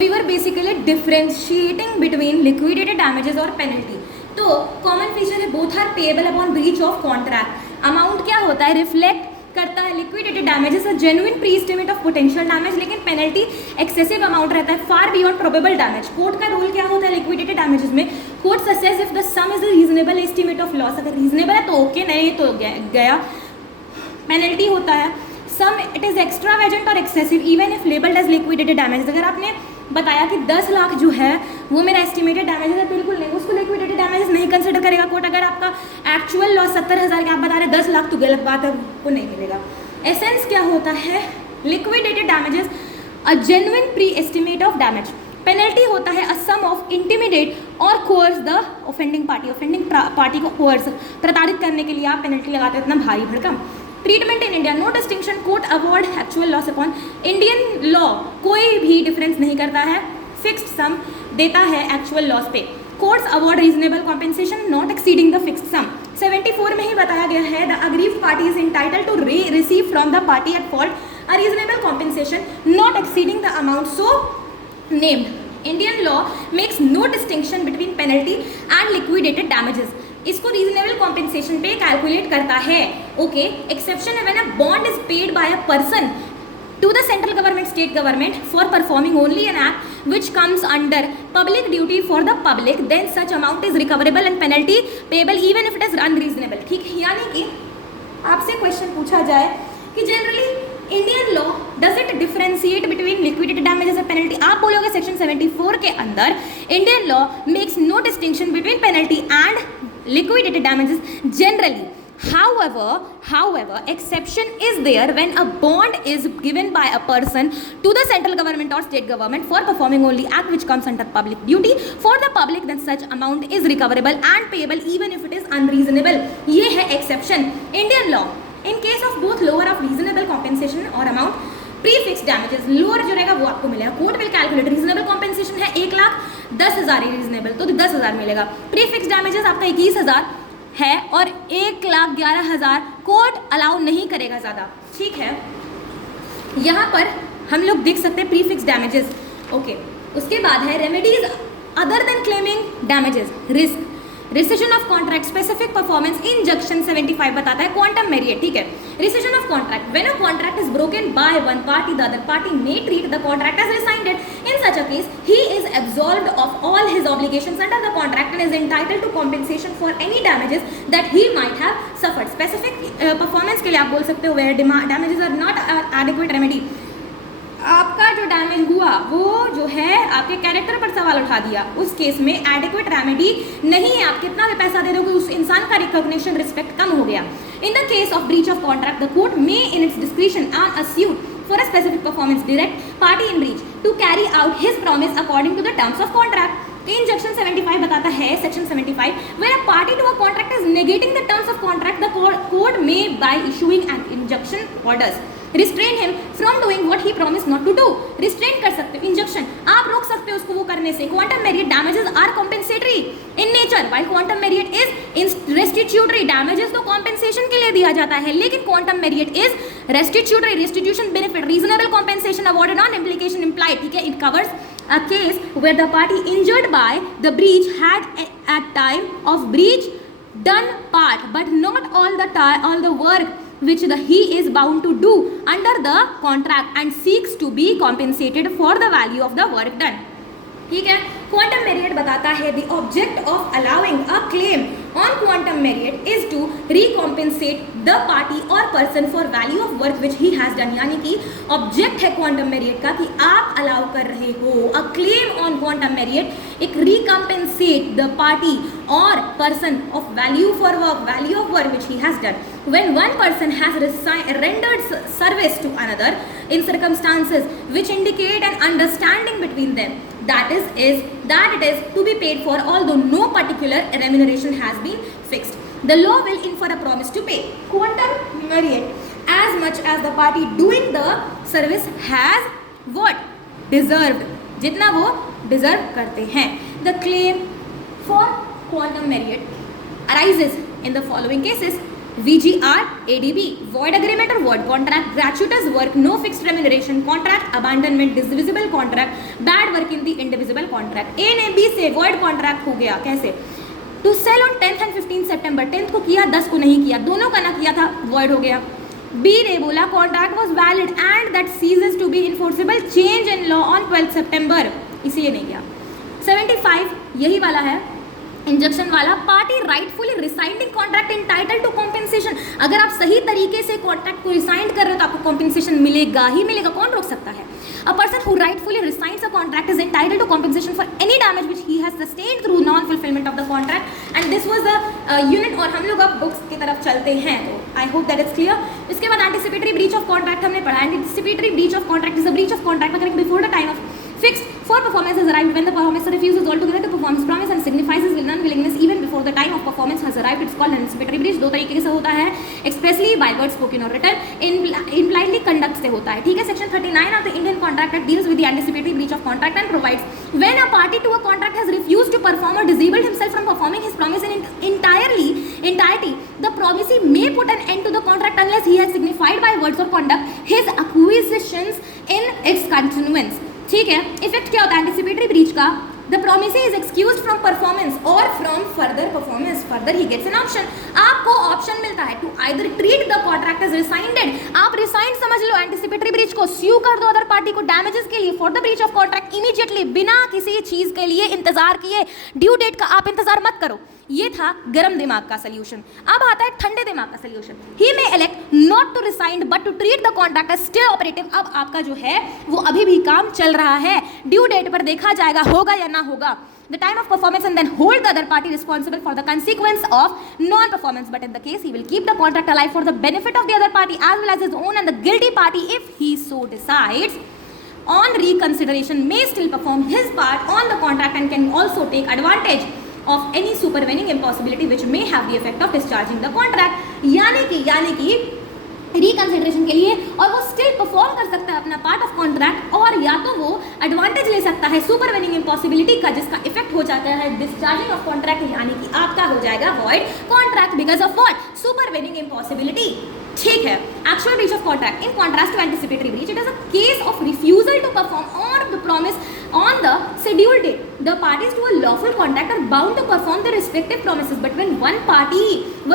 We were basically differentiating between liquidated damages और penalty. तो common feature है both are payable upon breach of contract. Amount क्या होता है, रिफ्लेक्ट करता है liquidated damages a genuine pre estimate of potential damage, लेकिन penalty excessive amount रहता है far beyond probable damage. Court का रोल क्या होता है लिक्विडेटेड डैमेजेस में, court assess if the sum is a reasonable estimate of loss. अगर reasonable है तो ओके, नहीं तो गया. पेनल्टी होता है सम इट इज एक्स्ट्रावेजेंट और excessive even if labelled as liquidated damage. अगर आपने बताया कि 10 लाख जो है वो मेरा एस्टिमेटेड डैमेज है, बिल्कुल नहीं, उसको लिक्विडेटेड डैमेज नहीं कंसिडर करेगा कोर्ट. अगर आपका एक्चुअल लॉस 70,000 के आप बता रहे 10 लाख, तो गलत बात है, वो नहीं मिलेगा. एसेंस क्या होता है liquidated damages a genuine pre estimate of damage. Penalty होता है अ सम ऑफ इंटिमिडेट और course the offending party. Offending party को कोर्स प्रताड़ित करने के लिए आप पेनल्टी लगाते हैं इतना भारी भड़कम. Treatment in India no distinction, court award actual loss upon. Indian law कोई भी डिफरेंस नहीं करता है, फिक्स्ड सम देता है एक्चुअल लॉस पे. Courts award reasonable compensation not exceeding the fixed sum. 74 में ही बताया गया है the aggrieved party is entitle to receive from the party at fault a reasonable compensation not exceeding the amount so named. Indian law makes no distinction between penalty and liquidated damages. इसको reasonable compensation पे calculate करता है. Okay, exception है when a bond is paid by a person to the central government, state government for performing only an act which comes under public duty for the public, then such amount is recoverable and penalty payable even if it is unreasonable. ठीक है, यानी कि आपसे question पूछा जाए कि generally Indian law does it differentiate between liquidated damages and penalty. आप बोलोगे सेक्शन 74 के अंदर Indian law makes no distinction between penalty and liquidated damages generally. However, exception is there when a bond is given by a person to the central government or state government for performing only act which comes under public duty for the public, then such amount is recoverable and payable even if it is unreasonable. ये है exception. Indian law in case of both lower of reasonable compensation or amount prefix damages, lower जो रहेगा वो आपको मिलेगा. Court will calculate. Reasonable compensation है 1,10,000 ही reasonable, तो 10,000 मिलेगा. प्रीफिक्स डैमेजेस आपका 21,000 है और 1,11,000 कोर्ट अलाउ नहीं करेगा ज़्यादा. ठीक है, यहाँ पर हम लोग देख सकते हैं प्रीफिक्स डैमेजेस. ओके, उसके बाद है remedies other than claiming damages. Risk, rescission of contract, specific performance, injunction 75 बताता है. क्वांटम मेरिट, ठीक है. Rescission of contract, when a contract is broken by one party the other party may treat the contract as rescinded. In such a case he is absolved of all his obligations under the contract and is entitled to compensation for any damages that he might have suffered. Specific performance के लिए आप बोल सकते हो where damages are not adequate remedy. आपका जो damage हुआ वो जो है आपके कैरेक्टर पर सवाल उठा दिया, उस केस में एडिक्वेट रेमेडी नहीं है. आप कितना भी पैसा दे दोगे उस इंसान का रिकॉग्निशन रिस्पेक्ट कम हो गया. In the case of breach of contract the court may in its discretion on a suit for a specific performance direct party in breach to carry out his promise according to the terms of contract. Injunction 75 बताता है section 75 where a party to a contract is negating the terms of contract the court may by issuing an injunction orders restrain him from doing what he promised not to do. restrain कर सकते हो, injunction आप रोक सकते हो उसको वो करने से. quantum merit damages are compensatory in nature while quantum merit is restitutory. damages तो compensation के लिए दिया जाता है, लेकिन quantum merit is restitutory. restitution benefit, reasonable compensation awarded on implication implied. ठीक है, it covers a case where the party injured by the breach had at time of breach done part but not all the work which he is bound to do under the contract and seeks to be compensated for the value of the work done. ठीक है, quantum merit बताता है the object of allowing a claim on quantum merit is to recompensate the party और person for value of work which he has done. यानी कि object है quantum merit का कि आप अलाउ कर रहे हो अ क्लेम ऑन क्वांटम मेरिट एक रिकॉम्पेंसेट द पार्टी और person of value for work, value of work which he has done. When one person has rendered service to another in circumstances which indicate an understanding between them, that it is to be paid for although no particular remuneration has been fixed. The law will infer a promise to pay quantum merit as much as the party doing the service has what deserved, जितना वो deserve करते हैं. The claim for quantum merit arises in the following cases. VGR, ADB, void agreement or void contract, gratuitous work, no fixed remuneration, contract abandonment, divisible contract, bad work in the indivisible contract. A ने B से void contract हो गया, कैसे? To sell on 10th and 15th September, 10th को किया, 10 को नहीं किया, दोनों का ना किया था, void हो गया. B ने बोला contract was valid and that ceases to be enforceable, change in law on 12th September, इसलिए नहीं किया. 75 यही वाला है, इंजक्शन वाला. Party rightfully rescinding contract entitle to compensation. अगर आप सही तरीके से कॉन्ट्रैक्ट को रिसाइंड कर रहे हो तो आपको कॉम्पेंसेशन मिलेगा ही मिलेगा, कौन रोक सकता है? A person who rightfully resigns a contract is entitled to compensation for any damage which he has sustained through non-fulfillment of the contract. And this was the unit. और हम लोग अब बुक्स की तरफ चलते हैं, तो I hope that is clear. इसके बाद एंटिसिपेटरी ब्रीच ऑफ कॉन्ट्रैक्ट हमने पढ़ा. Anticipatory breach of contract is a breach of contract occurring before the time of fixed for performance has arrived when the performer refuses altogether to perform his promise and signifies his non-willingness even before the time of performance has arrived. It's called anticipatory breach. दो तरीके से होता है, expressly by word spoken or written, impliedly conduct से होता है. ठीक है. Section 39 of the Indian Contract Act deals with the anticipatory breach of contract and provides when a party to a contract has refused to perform or disabled himself from performing his promise in entirety, the promisee may put an end to the contract unless he has signified by words or conduct his acquiescence in its continuance. ठीक है. Effect क्या होता है anticipatory breach का? The promisee is excused from performance और from further performance. Further he gets an option. आपको option मिलता है to either treat the contract as rescinded. आप रिसाइंड समझ लो एंटिसिपेटरी ब्रीच को, स्यू कर दो अदर पार्टी को डैमेजेस के लिए for the breach of contract immediately, बिना किसी चीज के लिए इंतजार किए. ड्यू डेट का आप इंतजार मत करो. ये था गर्म दिमाग का सोल्यूशन. अब आता है ठंडे दिमाग का solution. He may elect not to rescind but to treat the contract as still operative. अब आपका जो है वो अभी भी काम चल रहा है, ड्यू डेट पर देखा जाएगा होगा या ना होगा. The time of performance and then hold the other party responsible for the consequence of non-performance. But in the case, he will keep the contract alive for the benefit of the other party as well as his own, and the guilty party, if he so decides, on reconsideration, may still perform his part on the contract and can also take advantage of any supervening impossibility which may have the effect of discharging the contract. यानी कि reconsideration के लिए, और वो still perform कर सकता है अपना पार्ट ऑफ कॉन्ट्रैक्ट, और या तो वो एडवांटेज ले सकता है सुपरवेनिंग इम्पॉसिबिलिटी का जिसका इफेक्ट हो जाता है डिस्चार्जिंग ऑफ कॉन्ट्रैक्ट, यानी कि आपका हो जाएगा void contract because of what? Supervening impossibility. ठीक है. Actual breach of contract in contrast to anticipatory breach, it is a case of refusal to perform on the promise on the scheduled date. The parties to a lawful contract are bound to perform their respective promises, but when one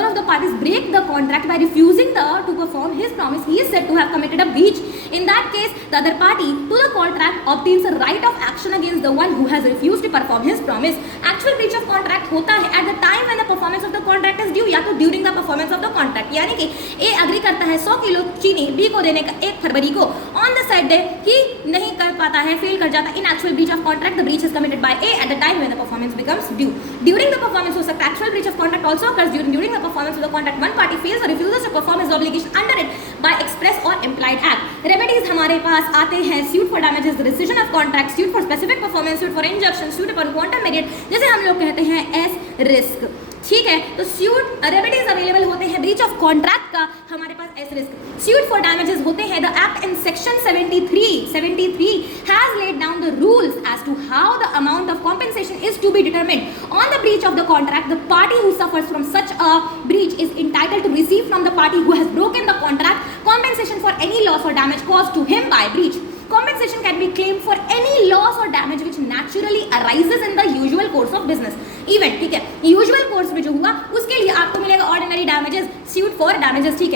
of the parties break the contract by refusing to perform his promise, he is said to have committed a breach. In that case, the other party to the contract obtains a right of action against the one who has refused to perform his promise. Actual breach of contract होता है at the time when the performance of the contract is due, या तो during the performance of the contract. यानी कि A agree करता है 100 kilo चीनी B को देने का 1 फरवरी को, on the said day he नहीं कर पाता है, फेल कर जाता है. In actual breach of contract, the breach is committed by A at the time when the performance becomes due. During the performance हो सकता है. Actual breach of contract also occurs during the performance of the contract. One party fails or refuses to perform his obligation under it by express or implied act. Remedies हमारे पास आते हैं suit for damages, rescission of contract, suit for specific performance, suit for injunction, suit upon quantum merit, जैसे हम लोग कहते हैं as risk. ठीक है. तो सूट रेमेडीज अवेलेबल होते हैं ब्रीच ऑफ कॉन्ट्रैक्ट का हमारे पास rescission. Suit for damages होते हैं. The act in section 73 has laid down the rules as to how the amount of compensation is to be determined on the breach of the contract. The party who suffers from such a breach is entitled to receive from the party who has broken the contract compensation for any loss और damage caused to him by breach. Compensation can be claimed for any loss or damage which naturally arises in the usual course of business. Event, ठीक है. Usual course में जो हुआ उसके लिए आपको मिलेगा ordinary damages, suit for damages. ठीक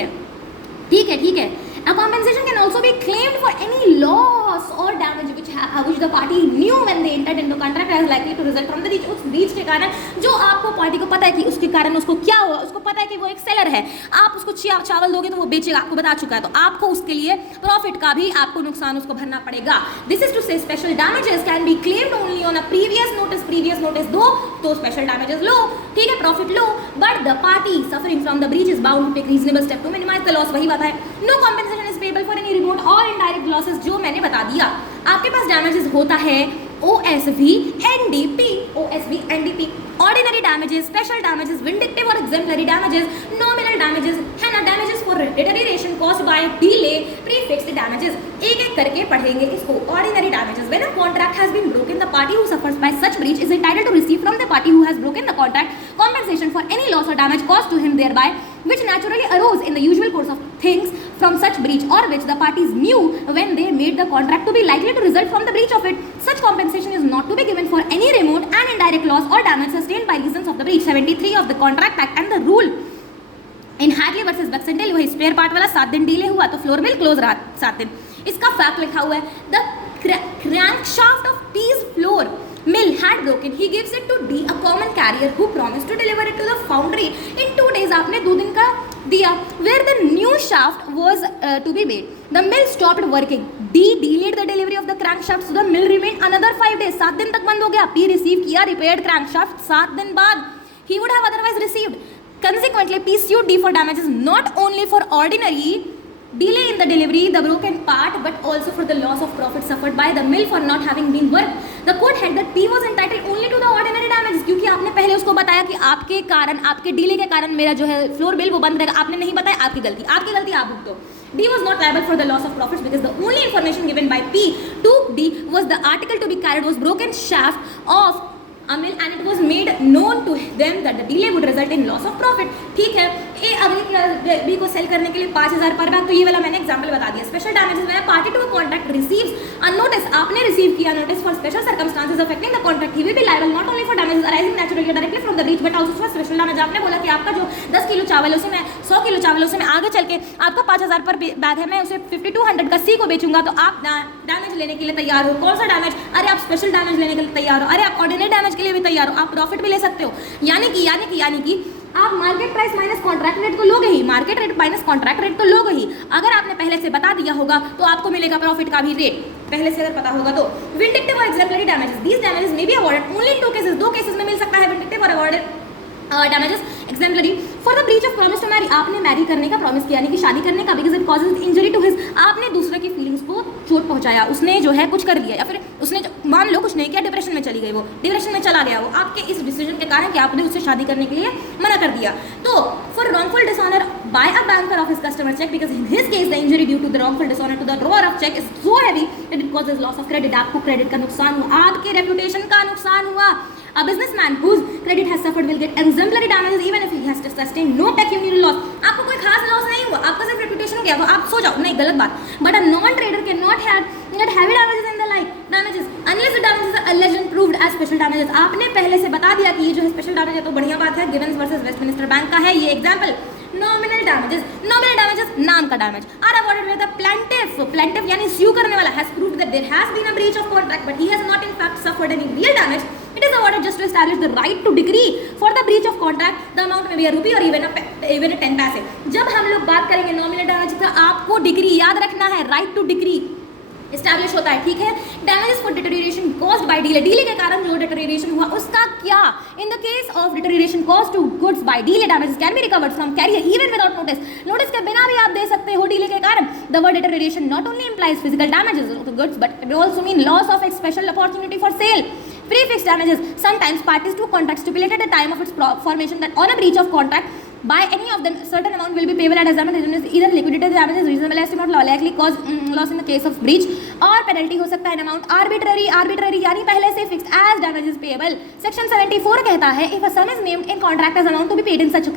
है. A compensation can also be claimed for any loss or damage which the party knew when they entered into contract as likely to result from the breach. उस breach के कारण जो आपको party को पता है कि उसके कारण उसको क्या हुआ, उसको पता है कि वो एक सेलर है, आप उसको चावल दोगे तो वो बेचेगा, आपको बता चुका है, तो आपको उसके लिए प्रॉफिट का भी आपको नुकसान उसको भरना पड़ेगा. This is to say special damages can be claimed only on a previous notice दो तो स्पेशल डैमेजेस लो, ठीक है, प्रॉफिट लो, but the party suffering from the breach is bound to take reasonable step to minimise the loss. वही बात है. No compensation is payable for any remote और इनडायरेक्ट लॉसेस, जो मैंने बता दिया. आपके पास डैमेजेस होता है OSV, NDP, ordinary damages, special damages, vindictive or exemplary damages, nominal damages, है ना, damages for deterioration caused by delay, prefixed damages. एक एक करके पढ़ेंगे इसको. Ordinary damages, when a contract has been broken, the party who suffers by such breach is entitled to receive from the party who has broken the contract compensation for any loss or damage caused to him thereby. which naturally arose in the usual course of things from such breach, or which the parties knew when they made the contract to be likely to result from the breach of it. Such compensation is not to be given for any remote and indirect loss or damage sustained by reasons of the breach. 73 of the Contract Act and the rule in Hadley versus Baxendale वही spare part वाला 7 दिन delay हुआ तो flour mill close रहा 7 दिन. इसका fact लिखा हुआ है, the crankshaft of peace floor mill had broken. He gives it to D, a common carrier, who promised to deliver it to the foundry in 2 days. आपने 2 दिन का दिया. Where the new shaft was to be made, the mill stopped working. D delayed the delivery of the crankshaft, so the mill remained another 5 days. 7 दिन तक बंद हो गया. P receive किया repaired crankshaft 7 दिन बाद. He would have otherwise received. Consequently, P sued D for damages not only for ordinary delay in the delivery, the broken part, but also for the loss of profit suffered by the mill for not having been worked. The court held that P was entitled only to the ordinary damages, क्योंकि आपने पहले उसको बताया कि आपके कारण, आपके delay के कारण मेरा जो है फ्लोर बिल वो बंद रहेगा. आपने नहीं बताया, आपकी गलती आप भुगतो. D was not liable for the loss of profits because the only information given by P to D was the article to be carried was broken shaft of a mill and it was made known to them that the delay would result in loss of profit. ठीक है, ए अगली B को cell करने के लिए 5000 पर bag, तो ये वाला मैंने एग्जांपल बता दिया. स्पेशल डैमेजेस में party to a contract receives a notice, आपने रिसीव किया notice for special circumstances affecting the contract, he will be liable not only for damages arising naturally directly from the breach but also for special damage. आपने बोला कि आपका जो 10 kilo चावल है उसे मैं 100 किलो चावल उसे मैं आगे चल के आपका 5000 पर बैग है, मैं उसे 5200 का सी को बेचूंगा, तो आप डैमेज लेने के लिए तैयार हो. कौन सा डैमेज? अरे आप स्पेशल डैमेज लेने के लिए तैयार हो, अरे आप ऑर्डिनरी डैमेज के लिए भी तैयार हो, आप प्रॉफिट भी ले सकते हो. यानी कि आप market price minus contract rate तो लोगे ही, market rate minus contract rate तो लोगे ही. अगर आपने पहले से बता दिया होगा तो आपको मिलेगा प्रॉफिट का भी रेट, पहले से अगर पता होगा तो. विंडिक्टिव और exemplary damages, these damages may be awarded only in 2 cases, 2 cases में मिल सकता है विंडिक्टिव और awarded damages. Exemplary for the breach of promise to marry, आपने मैरी करने का प्रॉमिस किया, यानी कि शादी करने का, because it causes injury to his, आपने दूसरे की फीलिंग्स को चोट पहुंचाया, उसने जो है कुछ कर लिया, या फिर उसने मान लो कुछ नहीं किया, डिप्रेशन में चली गई, वो डिप्रेशन में चला गया, वो आपके इस डिसीजन के कारण कि आपने उससे शादी करने के लिए मना कर दिया. तो for wrongful dishonour by a banker of his customer cheque, because in his case the injury due to the wrongful dishonour to the drawer of cheque is so heavy that it causes loss of credit. आपको credit का नुकसान हुआ, आपके reputation का नुकसान हुआ. A businessman whose credit has suffered will get exemplary damages even if he has sustained no pecuniary loss. आपको कोई खास लॉस नहीं हुआ, आपका सिर्फ रेपुटेशन गया, वो आप सो जाओ, नहीं गलत बात. But a non-trader cannot get heavy damages and the like damages unless the damages are alleged and proved as special damages. आपने पहले से बता दिया कि ये जो है स्पेशल डैमेज है, तो बढ़िया बात है. गिवंस वर्सेस वेस्टमिनिस्टर बैंक का है ये एग्जाम्पल. नॉमिनल डैमेजेस नाम का damage are awarded with the plaintiff यानी स्यू करने वाला has proved that there has been a breach of contract but he has not in fact suffered any real damage. It is awarded just to establish the right to decree for the breach of contract. The amount may be a rupee or even a 10 पैसे. जब हम लोग बात करेंगे nominal damage का, आपको degree याद रखना है, राइट टू डिग्री एस्टैब्लिश होता है. ठीक है, damages for deterioration caused by delay के कारण जो डिटेरियोरेशन हुआ उसका क्या. In the case of deterioration caused to goods by delay, damages can be recovered from carrier even without notice के बिना भी आप दे सकते हो डीले के कारण. The word deterioration not only implies physical damages to goods but it also mean loss of a special opportunity for sale. Prefix damages, sometimes parties to a contract stipulate at the time of its formation that on a breach of contract by any of them certain amount will be payable at examination, either liquidated damages reasonable estimate likely cause loss in the case of breach, और penalty हो सकता है amount arbitrary यानी पहले से fixed as damages payable. Section 74 कहता है if a sum is named in contract as amount to be paid in such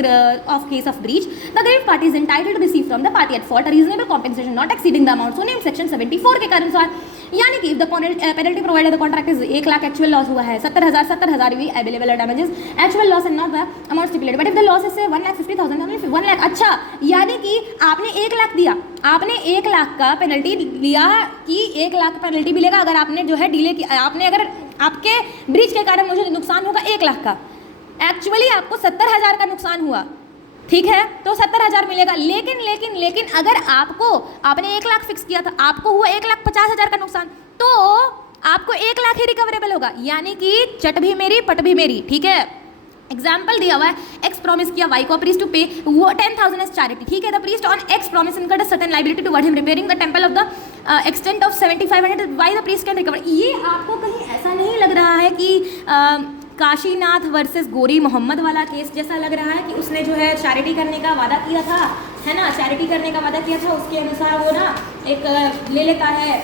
of case of breach, the aggrieved party is entitled to receive from the party at fault a reasonable compensation not exceeding the amount so named section 74 के अनुसार. यानी कि the penalty provided the contract is 1 lakh actual loss हुआ है, 70,000 भी available है damages, actual loss and not the amount stipulated. But if the loss is से 1,50,000 1 लाख. अच्छा, यानी कि आपने 1 लाख दिया, आपने 1 लाख का पेनल्टी लिया कि 1 लाख पेनल्टी मिलेगा अगर आपने जो है डिले की, आपने अगर आपके ब्रीच के कारण मुझे नुकसान होगा 1 लाख का, एक्चुअली आपको 70,000 का नुकसान हुआ. ठीक है, तो 70,000 मिलेगा. लेकिन अगर आपने 1 लाख फिक्स किया था, आपको हुआ 1,50,000 का नुकसान, तो आपको 1 लाख ही रिकवरेबल होगा. यानी कि चट भी मेरी पट भी मेरी. ठीक है, एग्जाम्पल दिया हुआ है, एक्स प्रॉमिस किया वाई को प्रीस्ट टू पे 10,000 एज चैरिटी. ठीक है, the priest on x promise incurred a certain liability toward him repairing the temple of the extent of 7,500 why the priest can recover. ये आपको कहीं ऐसा नहीं लग रहा है कि काशीनाथ वर्सेस गोरी मोहम्मद वाला केस जैसा लग रहा है कि उसने जो है चैरिटी करने का वादा किया था, है ना, चैरिटी करने का वादा किया था, उसके अनुसार वो ना एक ले लेता है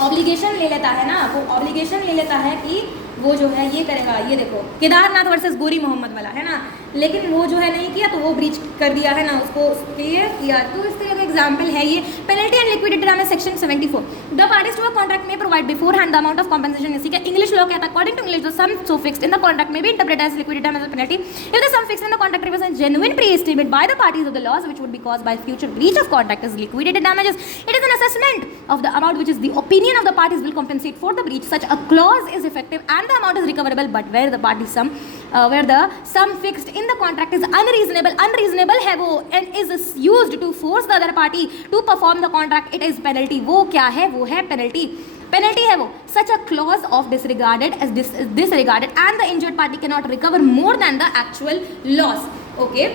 ऑब्लिगेशन ले लेता है ना, वो ऑब्लिगेशन ले लेता है कि वो जो है ये करेगा, ये देखो केदारनाथ वर्सेस गोरी मोहम्मद वाला है ना, लेकिन वो जो है नहीं किया तो वो ब्रीच कर दिया है ना, उसको क्लियर किया। तो इस तरह का एग्जांपल है ये। Penalty and liquidity damage section 74, the parties to a contract में provide beforehand the amount of compensation इसी का इंग्लिश लॉ कहता है according to English the sum so fixed in the contract में be interpreted as liquidity damage penalty if the sum fixed in the contract represents genuine pre-estimate by the parties of the loss which would be caused by future breach of contract is liquidated damages. It is an assessment of the amount which is the opinion of the parties will compensate for the breach. Such a clause is effective and the amount is recoverable, but where the party sum where the sum fixed in the contract is unreasonable है वो and is used to force the other party to perform the contract, it is penalty. वो क्या है? वो है penalty है वो। Such a clause of disregarded and the injured party cannot recover more than the actual loss. Okay.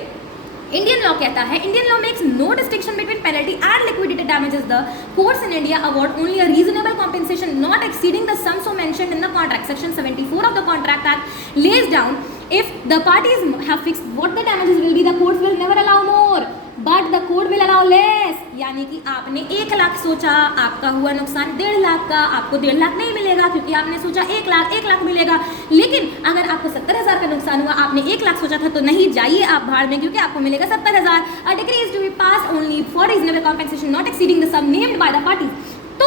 Indian law कहता है, Indian law makes no distinction between penalty and liquidated damages. The courts in India award only a reasonable compensation not exceeding the sum so mentioned in the contract. Section 74 of the contract act lays down if the parties have fixed what the damages will be, the courts will never allow more but the court will allow less। यानी कि आपने 1 लाख सोचा, आपका हुआ नुकसान 1.5 लाख का, आपको 1.5 लाख नहीं मिलेगा क्योंकि आपने सोचा 1 लाख मिलेगा। लेकिन अगर आपको 70,000 का नुकसान हुआ, आपने 1 लाख सोचा था, तो नहीं, जाइए आप भाड़ में क्योंकि आपको मिलेगा 70,000। A decree is to be pass only for reasonable compensation not exceeding the sum named by the parties. तो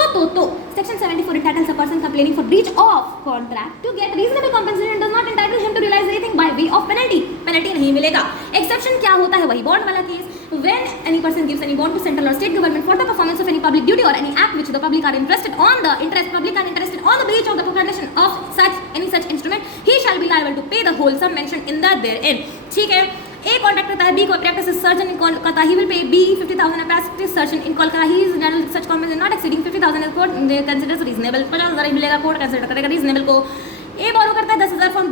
section 74 entitles a person complaining for breach of contract to get reasonable compensation and does not entitle him to realize anything by way of penalty नहीं मिलेगा। exception क्या होता है? वही bond वाला case. when any person gives any bond to central or state government for the performance of any public duty or any act which the public are interested on the breach of the condition of any such instrument, he shall be liable to pay the whole sum mentioned in the therein। ठीक है। A contract करता है, B को practices surgeon in Kolkata, he will pay B 50,000 and practice surgeon in Kolkata, he is entitled to such compensation not exceeding 50,000 as court considers reasonable। 50,000 ही मिलेगा, court consider करेगा reasonable को। A borrow करता है 10,000 from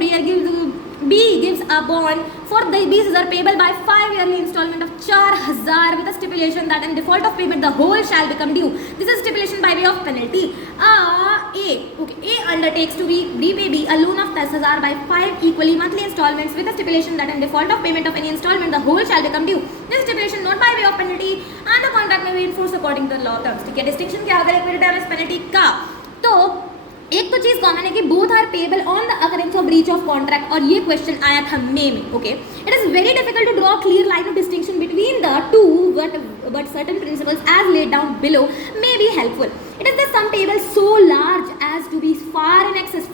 B gives a bond for the 20,000 payable by 5 yearly installment of 4,000 with a stipulation that in default of payment the whole shall become due। This is stipulation by way of penalty। A undertakes to repay B a loan of 10,000 by 5 equally monthly installments with a stipulation that in default of payment of any installment the whole shall become due। This stipulation not by way of penalty and the contract may be enforced according to the law terms। ठीक है, distinction क्या होगा liquidated damage penalty का? तो एक तो चीज common है कि both are payable on the occurrence of breach of contract, और ये क्वेश्चन आया था मे में। Okay, it is very difficult to draw clear line of distinction between the two but certain principles as laid down below may be helpful. It is the sum payable so large as to be far in excess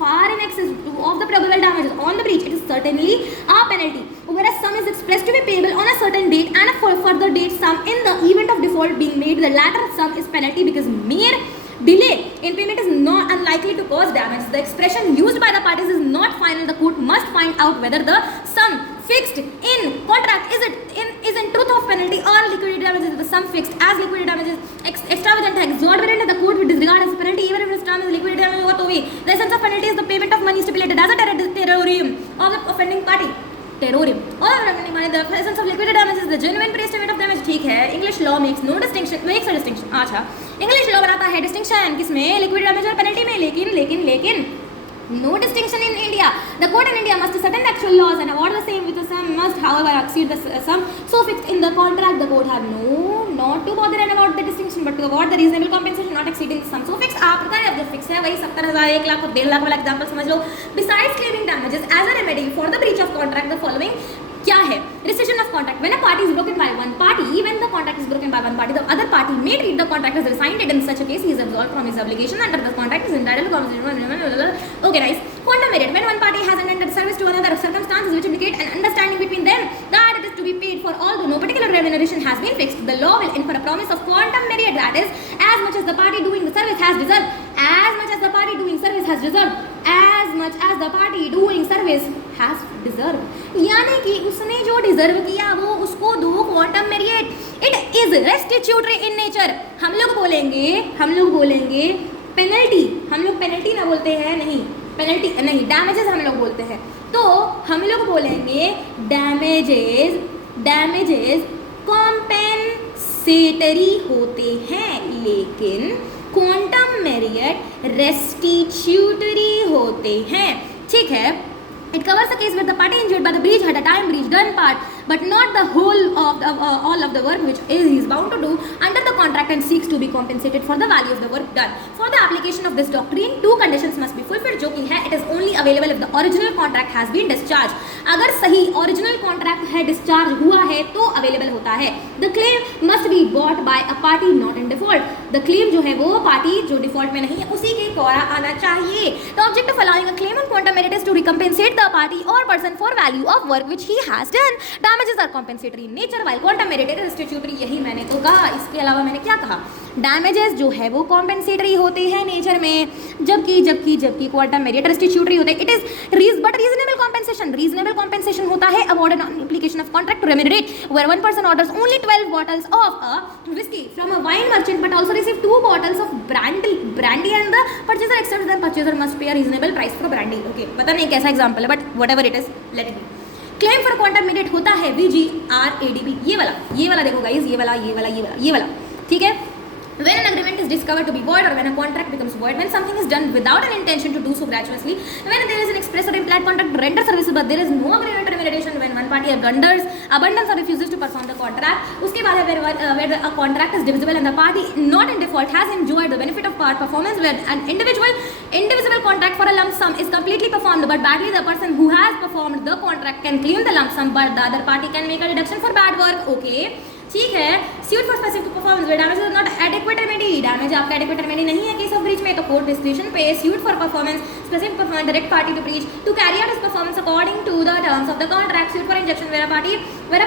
of the probable damages on the breach. It is certainly a penalty. Whereas sum is expressed to be payable on a certain date and a further date sum in the event of default being made, the latter sum is penalty because mere delay in payment is not unlikely to cause damage. The expression used by the parties is not final. The court must find out whether the sum fixed in contract is in truth of penalty or liquidated damages. The sum fixed as liquidated damages extravagant है, exorbitant, the court will disregard as penalty even if its term is liquidated damages होगा तो भी। The essence of penalty is the payment of money stipulated as a terrorium of the offending party। और the essence of liquidated damages is the genuine pre-estimate of damage। ठीक है, English law makes a distinction। अच्छा, English law बनाता है distinction किसमें? liquidated damage और penalty में। लेकिन no distinction in India। The court in India must settle actual laws and award the same with the sum must however exceed the sum so fixed in the contract। The court have not to bother and award the distinction but to award the reasonable compensation not exceeding the sum so fixed। आप पता है अब जो fix है वही 70,000, 1 लाख और 1.5 लाख वाला example समझ लो। Besides claiming damages as a remedy for the breach of contract, the following क्या है? Rescission of contract। When a party is broken by one party, when the contract is broken by one party, the other party may treat the contract as resigned। In such a case, he is absolved from his obligation under the contract, is entitled to compensation। Okay, guys. Quantum merit। When one party has rendered service to another, circumstances which indicate an understanding between them that it is to be paid for although no particular remuneration has been fixed, the law will infer a promise of quantum merit, that is, as much as the party doing the service has deserved, as much as the party doing service has deserved, as much as the party doing service has deserved। यानी कि उसने जो deserve किया वो उसको दो quantum merit. It is restitutory in nature. हम लोग बोलेंगे पेनल्टी, हम लोग पेनल्टी ना बोलते हैं, नहीं पेनल्टी नहीं, डैमेजेस हम लोग बोलते हैं। तो हम लोग बोलेंगे डैमेजेस कॉम्पेंसेटरी होते हैं, लेकिन क्वांटम मेरिट रेस्टिट्यूटरी होते हैं। ठीक है, It covers the case where the party injured by the breach had a time breach done part, but not the whole of all of the work which he is bound to do under the contract and seeks to be compensated for the value of the work done. For the application of this doctrine, two conditions must be fulfilled, जो कि है it is only available if the original contract has been discharged. अगर सही original contract है discharge हुआ है तो available होता है. The claim must be brought by a party not in default. The claim जो है वो party जो default में नहीं है उसी के द्वारा आना चाहिए. The object of allowing a claim on quantum merit is to recompensate the party or person for value of work which he has done. Damages are compensatory in nature while quantum merit is restitutory. यही मैंने तो कहा. इसके अलावा मैंने क्या कहा? Damages जो है वो कॉम्पेंसेटरी होते हैं नेचर में, जबकि क्वांटम मेरिट रेस्टिट्यूटरी होते हैं. It is but reasonable compensation. Reasonable compensation होता है awarded on application of contract to remunerate where one person orders only 12 bottles of a whiskey from a wine merchant but also receive 2 bottles of brandy and the purchaser accepts then purchaser must pay a reasonable price for brandy. Okay, पता नहीं कैसा example है but whatever it is let it be. Claim for quantum merit होता है VGRADP. ये वाला देखो guys, ये वाला ठीक है. When an agreement is discovered to be void or when a contract becomes void, when something is done without an intention to do so gratuitously, when there is an express or implied contract to render services but there is no agreement or remuneration, when one party abandons or refuses to perform the contract, उसके बाद है where a contract is divisible and the party not in default has enjoyed the benefit of part performance, when an indivisible contract for a lump sum is completely performed but badly, the person who has performed the contract can claim the lump sum but the other party can make a deduction for bad work. Okay, ठीक है. suit for specific performance where damage is not adequate remedy. Damage आपका adequate remedy नहीं है case of breach में तो court description पे suit for performance specific performance direct party to breach to carry out his performance according to the terms of the contract. Suit for injunction where a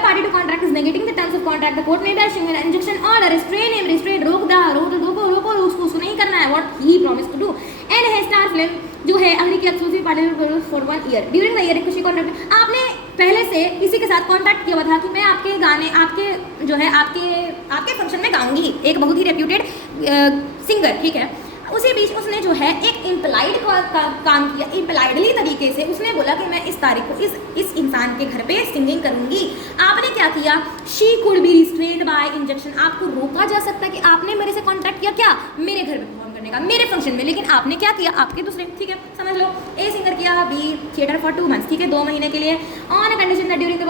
party to contract is negating the terms of contract, the court may be issuing an injunction order, restrain रोको उसको नहीं करना है what he promised to do. And है star film जो है agree की exclusive partner for 1 year during the year किसी कॉन्ट्रैक्ट आपने पहले से किसी के साथ कॉन्टैक्ट किया हुआ था कि मैं आपके गाने आपके फंक्शन में गाऊंगी. एक बहुत ही रेप्यूटेड सिंगर, ठीक है. उसी बीच उसने जो है एक इम्प्लाइड काम किया. इम्प्लाइडली तरीके से उसने बोला कि मैं इस तारीख को इस इंसान के घर पे सिंगिंग करूंगी. आपने क्या किया? She could be restrained by injunction. आपको रोका जा सकता है कि आपने मेरे से कॉन्टैक्ट किया क्या मेरे घर में करने का, मेरे फंक्शन में, लेकिन आपने क्या किया आपके दूसरे. ठीक है, समझ लो. ए सिंगर किया बी थिएटर फॉर 2 months. ठीक है, 2 महीने के लिए on a condition that during the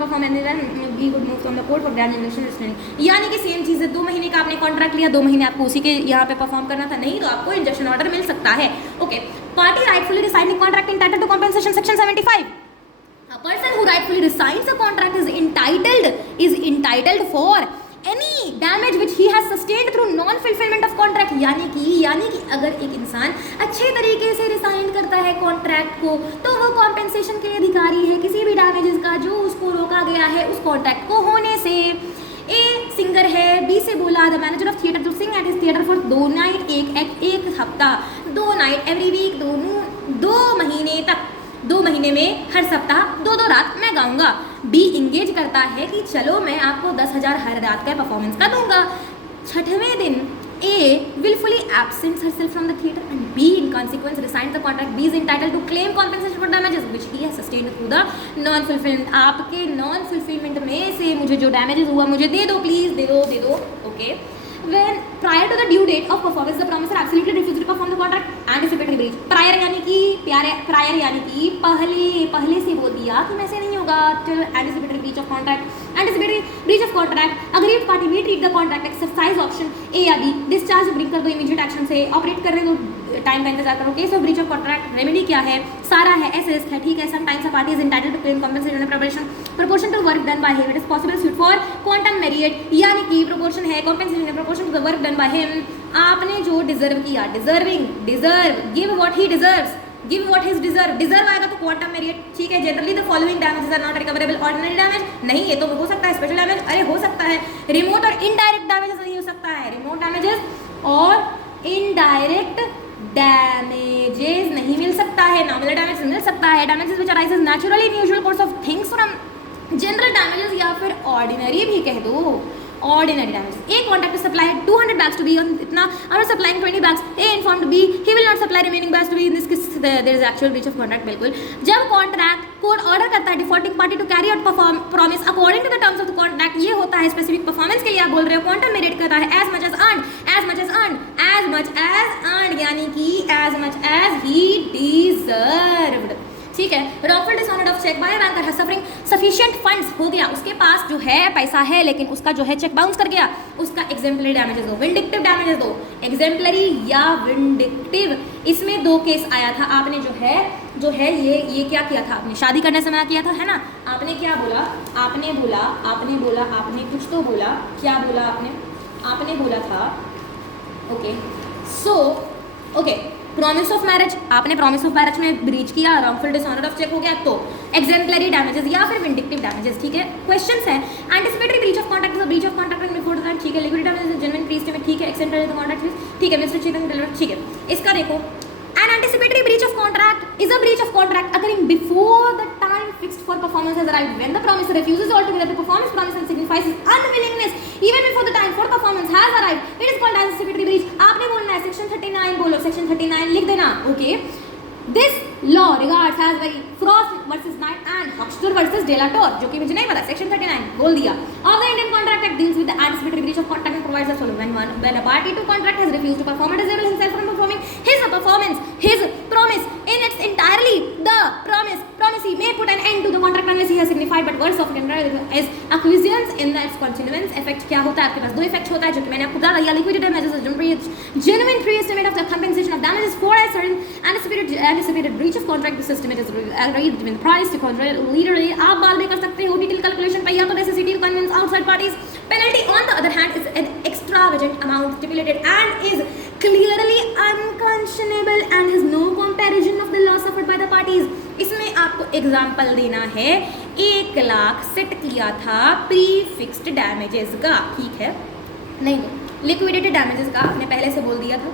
performance we would move from the court for graduation. यानी कि सेम चीज़ है. 2 महीने का आपने कॉन्ट्रैक्ट लिया, 2 महीने आपको उसी के यहाँ पे परफॉर्म करना था, नहीं तो आपको इंजंक्शन ऑर्डर मिल सकता है. Okay, party rightfully resigning contract entitled to compensation section 75. A person who rightfully resigns a contract is entitled for any damage which he has sustained through non-fulfillment of contract. यानी कि अगर एक इंसान अच्छे तरीके से रिसाइन करता है कॉन्ट्रैक्ट को तो वो कॉम्पेंसेशन के लिए अधिकारी है किसी भी डैमेजेस का जो उसको रोका गया है उस कॉन्ट्रैक्ट को होने से. ए सिंगर है, बी से बोला the manager of theatre to sing at his theatre for 2 night एक हफ्ता 2 night एवरी वीक 2 महीने तक 2 महीने में हर सप्ताह 2 रात मैं गाऊंगा. बी इंगेज करता है कि चलो मैं आपको 10,000 हर रात का परफॉर्मेंस का दूंगा. 6वें दिन A willfully absents herself from the theatre and B in consequence resigns the contract. B is entitled to claim compensation for damages which he has sustained through the non-fulfillment. आपके non-fulfillment में से मुझे जो damages हुआ मुझे दे दो please, दे दो. Okay. When prior to the due date of performance the promiser absolutely refuses to perform the contract, anticipatory breach. Prior यानी कि पहले से बोल दिया कि वैसे नहीं होगा. till anticipatory breach of contract. Anticipatory breach of contract, aggrieved party may treat the contract exercise option A या B, discharge ब्रिंग कर दो immediate action से, ऑपरेट करने दो, टाइम का इंतजार करो. Case of breach of contract remedy क्या है? सारा है, एस है, ठीक है. Sometimes a party is entitled to claim compensation proportion to work done by him. It is possible suit for quantum merit यानी कि प्रोपोर्शन है compensation in proportion to the work done by him. आपने जो deserve किया, give what he deserves, give what his deserve आएगा तो quantum merit. ठीक है. Generally the following damages are not recoverable. Ordinary damage नहीं, ये तो हो सकता है. स्पेशल डैमेज अरे हो सकता है. रिमोट और इनडायरेक्ट डैमेजेस नहीं हो सकता है. रिमोट डैमेजेस और इनडायरेक्ट डैमेजेस नहीं मिल सकता है. नॉमिनल डैमेज मिल सकता है. Damages which arises naturally in usual course of things from general damages या फिर ऑर्डिनरी भी कह दो. Ordinary damage. A contract supply 200 bags to B on इतना, और supplying 20 bags. A informed B he will not supply remaining bags to B. in this case there is actual breach of contract. बिल्कुल. जब contract court order करता है defaulting party to carry out promise according to the terms of the contract, ये होता है specific performance के लिए. आप बोल रहे हो क्वांटम मेरिट करता है एज मच एज अर्न यानी कि as much as he deserved. ठीक है। Wrongful dishonour of cheque by banker has suffering sufficient funds, हो गया, उसके पास जो है पैसा है लेकिन उसका जो है चेक बाउंस कर गया, उसका एग्जेम्पलरी डैमेजेस दो, विंडिक्टिव डैमेजेस दो, एग्जेम्पलरी या विंडिक्टिव, इसमें दो केस आया था। आपने जो है ये क्या किया था, आपने शादी करने से मना किया था, है ना। आपने क्या बोला, आपने कुछ तो बोला, क्या बोला आपने बोला था, okay so okay, promise of marriage, आपने प्रॉमिस ऑफ मैरिज में ब्रीच किया, रॉन्गफुल डिसऑनर ऑफ चेक हो गया, तो एग्जेम्पलरी डैमेजेस या फिर विंडिक्टिव डैमेजेस, ठीक है। क्वेश्चंस है, anticipatory breach of contract is a breach of contract before the time, ठीक है। लिक्विडेटेड डैमेजेस इज जेन्युइन प्रीस्टेमेंट, ठीक है। एक्सटेंडेड द कॉन्ट्रैक्ट, ठीक है। मिस्टर चेतन, ठीक है। इसका देखो, an anticipatory breach of contract is a breach of contract occurring before the time fixed for performance has arrived, when the promisor refuses altogether to perform his promise and signifies his unwillingness even before the time for performance has arrived, it is called anticipatory breach। आपने बोलना है section 39, बोलो section 39 लिख देना, okay. This law regards as very Frost versus Knight and Hochster versus De La Torre, जो कि मुझे नहीं पता, सेक्शन 39 बोल दिया। Of the Indian Contract Act deals with the anticipatory breach of contract and provides as follows: when a party to contract has refused to perform or disable himself from performing his promise in its entirely, the promisee may put an end to the contract unless he has signified but words of contract is acquiescence in its continuance। Effect क्या होता है, आपके पास दो effect होता है जो कि मैंने आपको बता दिया। Liquidated damages, genuine pre-estimate of the compensation of damages for a certain anticipated breach of contract, the system it is agreed between the price to contract literally, आप बाद में कर सकते हो detailed calculation पे, या तो necessity to convince outside parties। Penalty on the other hand is an extravagant amount stipulated and is clearly unconscionable and has no comparison of the loss suffered by the parties। इसमें आपको example देना है, 1 lakh set किया था pre fixed damages का, ठीक है, नहीं लिक्विडेटेड डैमेजेस का आपने पहले से बोल दिया था।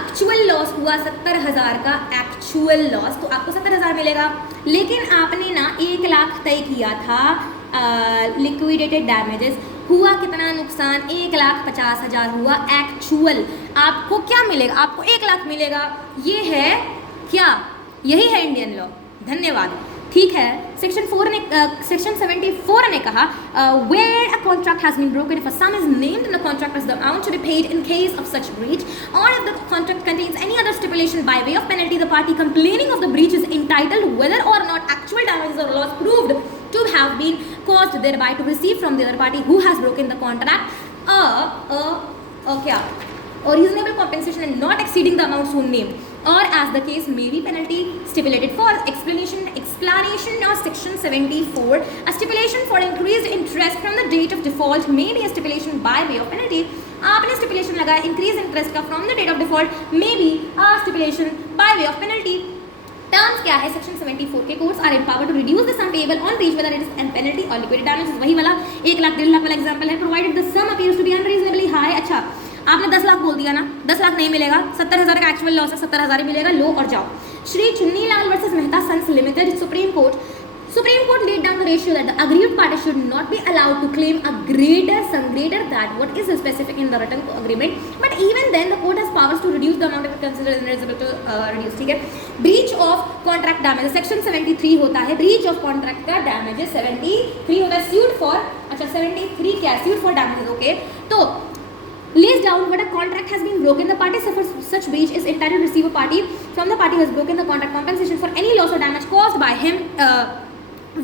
एक्चुअल लॉस हुआ 70,000 का एक्चुअल लॉस, तो आपको 70,000 मिलेगा, लेकिन आपने ना 1 लाख तय किया था लिक्विडेटेड डैमेजेस, हुआ कितना नुकसान, 1,50,000 हुआ एक्चुअल, आपको क्या मिलेगा, आपको 1 लाख मिलेगा। ये है क्या, यही है इंडियन लॉ, धन्यवाद, ठीक है। सेक्शन 74 ने कहा where a contract has been broken, if a sum is named in the contract as the amount to be paid in case of such breach, or if the contract contains any other stipulation by way of penalty, the party complaining of the breach is entitled, whether or not actual damages or loss proved to have been caused thereby, to receive from the other party who has broken the contract a reasonable compensation and not exceeding the amount so named, or as the case may be penalty stipulated for explanation of section 74, a stipulation for increased interest from the date of default may be a stipulation by way of penalty। आपने stipulation लगाया increase interest का from the date of default may be a stipulation by way of penalty। Terms क्या है, section 74 के courts are empowered to reduce the sum payable on breach whether it is an penalty और liquidated damages, वही वाला 1 लाख 1.5 लाख वाला example है, provided the sum appears to be unreasonably high. अच्छा, आपने 10 लाख बोल दिया ना, 10 लाख नहीं मिलेगा, 70,000 का एक्चुअल लॉस है, 70,000 ही मिलेगा, लो और जाओ। Shri Chunni Lal versus Mehta sons limited, supreme court laid down the ratio that the aggrieved party should not be allowed to claim a greater sum than what is specific in the written agreement, but even then the court has powers to reduce the amount of considered ineligible to reduce, ठीक है। breach of contract damages section 73 होता है, breach of contract का damages 73 होता है, suit for, अच्छा 73 क्या है, suit for damages, ओके। तो lays down when a contract has been broken, the party suffers such breach is entitled to receive a party from the party who has broken the contract compensation for any loss or damage caused by him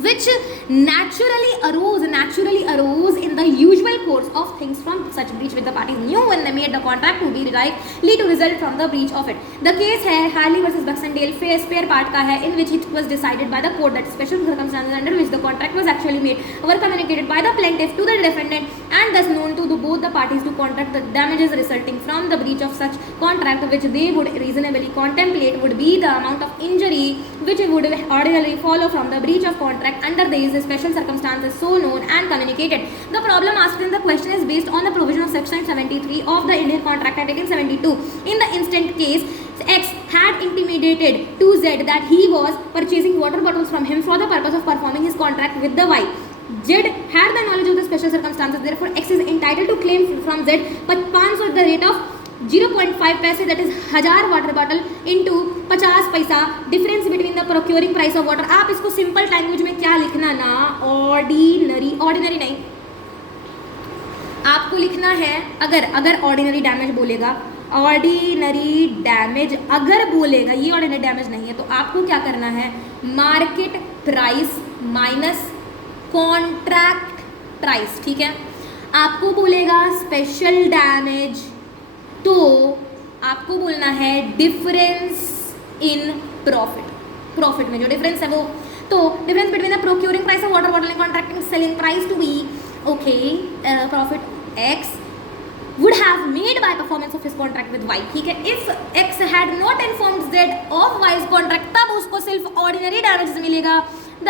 which naturally arose in the usual course of things from such breach with the parties knew when they made the contract to be likely to result from the breach of it। The case है Harley versus Baxendale, spare part का है, in which it was decided by the court that special circumstances under which the contract was actually made were communicated by the plaintiff to the defendant and thus known to both the parties to contract the damages resulting from the breach of such contract, which they would reasonably contemplate would be the amount of injury which would ordinarily follow from the breach of contract under these special circumstances so known and communicated। The problem asked in the question is based on the provision of section 73 of the Indian Contract Act 1872। In the instant case, X had intimidated to Z that he was purchasing water bottles from him for the purpose of performing his contract with the Y। Z had the knowledge of the special circumstances, therefore X is entitled to claim from Z 500 at the rate of 0.5 पैसे, that is 1000 water bottle into 50 पैसा, difference between the procuring price of water. आप इसको simple language में क्या लिखना ना, ordinary नहीं, आपको लिखना है, अगर ऑर्डिनरी डैमेज बोलेगा ऑर्डिनरी डैमेज अगर बोलेगा, ये ऑर्डिनरी डैमेज नहीं है, तो आपको क्या करना है, market price minus contract price, ठीक है। आपको बोलेगा स्पेशल डैमेज, तो आपको बोलना है डिफरेंस इन प्रॉफिट में जो डिफरेंस है वो, तो difference between the procuring price of water bottle and contracting selling price to be okay profit X would have made by performance of his contract with Y, ठीक है। If X had not informed Z of Y's contract, तब उसको सिर्फ ordinary damages मिलेगा।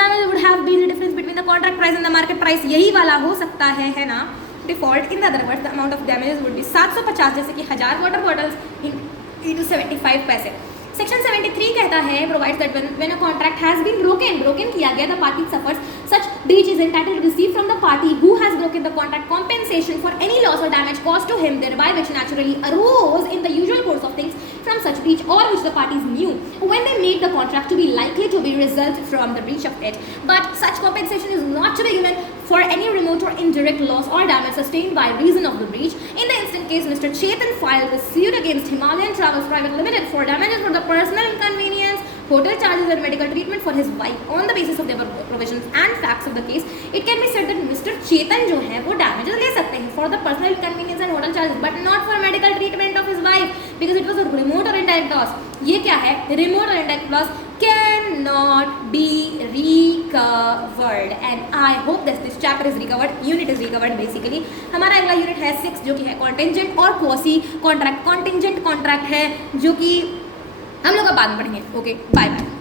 Damage would have been the difference between the contract price and the market price, यही वाला हो सकता है ना। Default in the other words, the amount of damages would be 750, जैसे कि 1000 वाटर बॉटल्स into 75 पैसे। सेक्शन 73 कहता है provides that when a contract has been broken किया गया, the party suffers such breach is entitled to receive from the party who has broken the contract compensation for any loss और damage caused to him thereby which naturally arose in the usual course of things from such breach or which the parties knew when they made the contract to be likely to be result from the breach of it, but such compensation is not to be given for any remote or indirect loss or damage sustained by reason of the breach. In the instant case, Mr. Chetan filed a suit against Himalayan Travels Private Limited for damages for the personal inconvenience, hotel charges and medical treatment for his wife on the basis of their provisions and facts of the case. It can be said that Mr. Chetan जो है वो damages ले सकते हैं for the personal inconvenience and hotel charges, but not for medical treatment of his wife because it was a remote or indirect loss. ये क्या है, remote or indirect loss cannot be recovered, and I hope that this chapter is recovered, unit is recovered basically। हमारा अगला unit है 6 जो कि है contingent और क्वासी कॉन्ट्रैक्ट। कॉन्टेंजेंट कॉन्ट्रैक्ट है जो कि हम लोग अब बाद में पढ़ेंगे। Okay, bye bye.